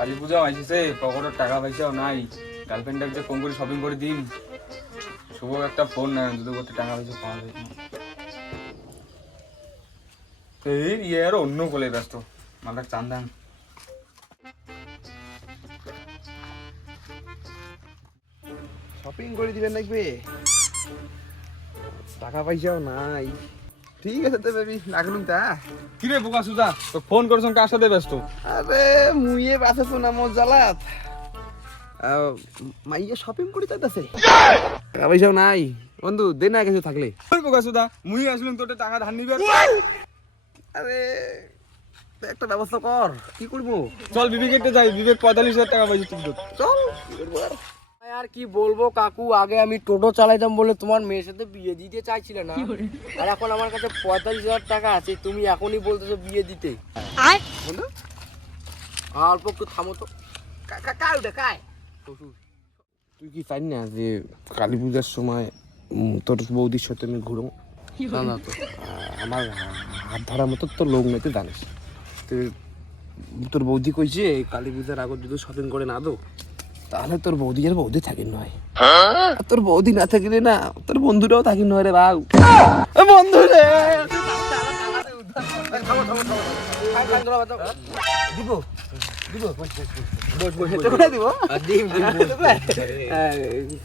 কালী পূজা আসিছে পকেটের টাকা পয়সাও নাই। গার্লফ্রেন্ডটাকে যে ফোন করে শপিং করে দিন। শুভ একটা ফোন না দুটো করতে টাকা পয়সা পাওয়া যায়। এই ইয়ে আর অন্য বলে ব্যস্ত, মাথার চান্দান শপিং করে দিবেন লাগবে টাকা পয়সাও নাই। ঠিক আছে তো বেবি রাখলুম তা। কিরে বোকা সুজা তো ফোন করছেন কার সাথে ব্যস্ত? আরে মুইয়ে বাসে তো না মোর জ্বালাত মাইয়া শপিং করে চাইতেছে টাকা পয়সাও নাই। বন্ধু দে না কিছু থাকলে। ওই বোকা সুজা মুই আসলাম তোর টাকা ধার নিবে? আরে একটা ব্যবস্থা কর কি করব? চল বিবেকেরটা যাই বিবেক পঁয়তাল্লিশ হাজার টাকা পয়সা টিকিট চল কি আর? কি বলব কাকু? আগে আমি টোটো চালাইতাম বলে তোমার মেয়ের সাথে বিয়ে দিতে চাইছিলে না। আর এখন আমার কাছে পঁয়তাল্লিশ হাজার টাকা আছে তুমি এখনই বলতেছো বিয়ে দিতে। অল্প একটু থামো তো। ওটা কায় তুই কি চাই না যে কালী পূজার সময় তোর বৌদির সাথে আমি ঘুরো না না তো আমার হাত ধরার মতো তোর লোক নেই তুই জানিস। তুই তোর বৌদি কইছে কালী পূজার আগত যদি শপিং করে না দো। তাহলে তোর বৌদি আর বৌদি থাকি নয় তোর বৌদি না থাকিলে না তোর বন্ধুরাও থাকি নয় রে বাউ। এ বন্ধু রে! দিব? দিব? তোকে দিব?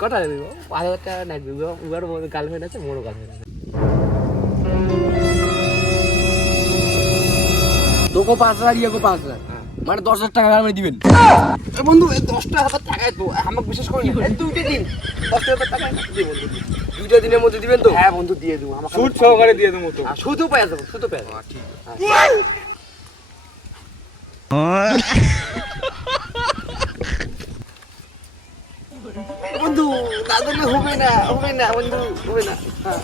কটা দিব? পাঁচ হাজার টাকা না দিব? উবার গার্লফ্রেন্ড আছে মোরও গার্লফ্রেন্ড আছে। তোকে পাঁচ হাজার ইয়ে পাঁচ হাজার। মানে দশ হাজার টাকা গার্লফ্রেন্ড দিবেন। এ বন্ধু এই দশটা হাজার টাকায় তো আমাকে বিশেষ করে দুইটা দিন। দশটা হাজার টাকায় না দিয়ে বন্ধু। দুইটা দিনের মধ্যে দিবেন তো? হ্যাঁ বন্ধু দিয়ে দেবো। আমাকে সুদ সহকারে দিয়ে দেবো তো। আর শুধু পেয়ে যাব শুধু পেয়ে যাব। ঠিক। বন্ধু না দিলে হবে না হবে না বন্ধু হবে না। হ্যাঁ।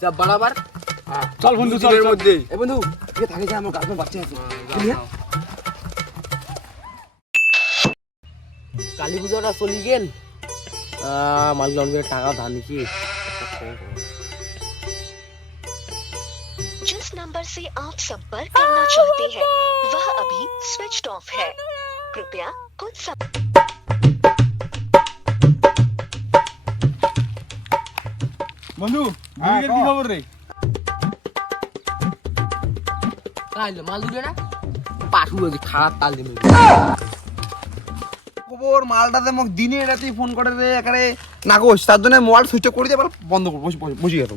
হিসাব বাড়াবার চল বন্ধু চল দিনের চল। মধ্যে এ বন্ধু এ থাকে যে আমার গার্লফ্রেন্ড বাচ্চা আছে বুঝলি হ্যাঁ? কালী পুজোটা চলি গেল মালগুলো অনেক টাকা ধার নিছি जिस नंबर से आप संपर्क करना चाहते हैं वह अभी स्विच ऑफ है कृपया कुछ समय বন্ধু বিবেকের কি খবর রে? কাইলো মাল দিবে না? পাঠু আছে খারাপ তাল দিমু খবর মালটাতে মোক দিনে রাতে ফোন করে রে একারে নাগোস তার জন্য মোবাইল সুইচ অফ করে দিয়ে আবার বন্ধ করে বসে বসে- গেছে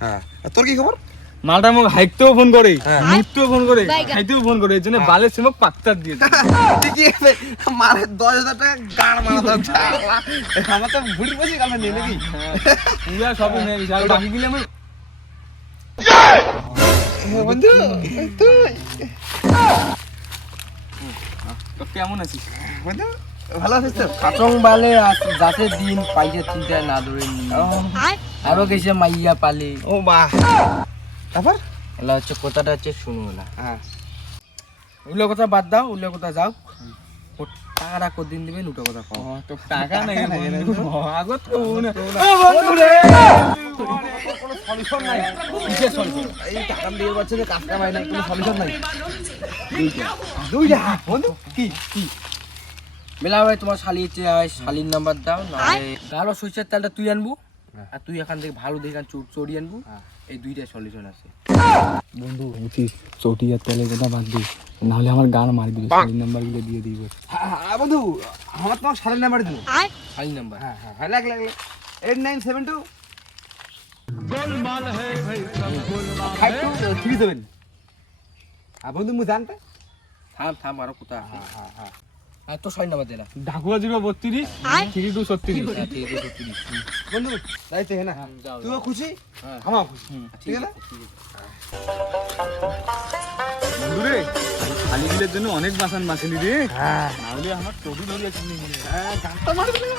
হ্যাঁ। তোর কি খবর? মালটা মোক হাইতেও ফোন করে হ্যাঁ। ফোন করে হাইতেও ফোন করে এই জন্য বালের সিমক পাত্তার দিয়ে দেয়। ঠিকই আছে। মারে দশ হাজার টাকা গাড় মারা আমার তো বসে গেল নেই নাকি পুরা সবই আর বাকি গেলে আমি বন্ধু তুই। কেমন আছিস? বন্ধু ভালো আছিস তো? কাচং বালে আছে যাতে দিন পাইছে চিন্তা না। ধরে নি আরও গেছে মাইয়া পালে। ও বাহ। তারপর? এলা হচ্ছে কথাটা হচ্ছে শুনো না হ্যাঁ। উল্লো কথা বাদ দাও উল্লো কথা যাও। টাকাটা কদিন দিবেন উল্টো কথা কও। তো টাকা নাই আগত তো না কোনো সলিউশন নাই। কিসের সলিউশন এই টাকা দিয়ে যে কোনো সলিউশন নাই। দুইটা। দুইটা। বন্ধু কি কি? মেলা ভাই তোমার শালি শালির নাম্বার দাও না গালো সরিষার তেলটা তুই আনবু। আর তুই এখান থেকে ভালো দেখে চড়ি আনবু। এই দুইটা সলিউশন আছে বন্ধু বলছি চটিয়ার তেলে কথা বাদ দি নাহলে আমার গান মারি দিবে সেই নাম্বারগুলো দিয়ে দিব। হ্যাঁ হ্যাঁ বন্ধু আমার তোমার সারের নাম্বার দিন শালির নাম্বার। হ্যাঁ হ্যাঁ হ্যাঁ লাগ লাগ eight nine seven two five two three seven হ্যাঁ বন্ধু মু জানতে থাম থাম আরও কোথা আর তো শালির নাম্বার না। ঢাকুয়া জিরো বত্রিশ থ্রি টু ছত্রিশ। হ্যাঁ, বন্ধু যাইতে হ্যাঁ না তুইও খুশি? হ্যাঁ। আমাও খুশি। ঠিক আছে? বন্ধু রে খালি জন্য অনেক বাসান বাঁচলি রে। হ্যাঁ। নাহলে আমার চটি ধরে হ্যাঁ গানটা মারবে না।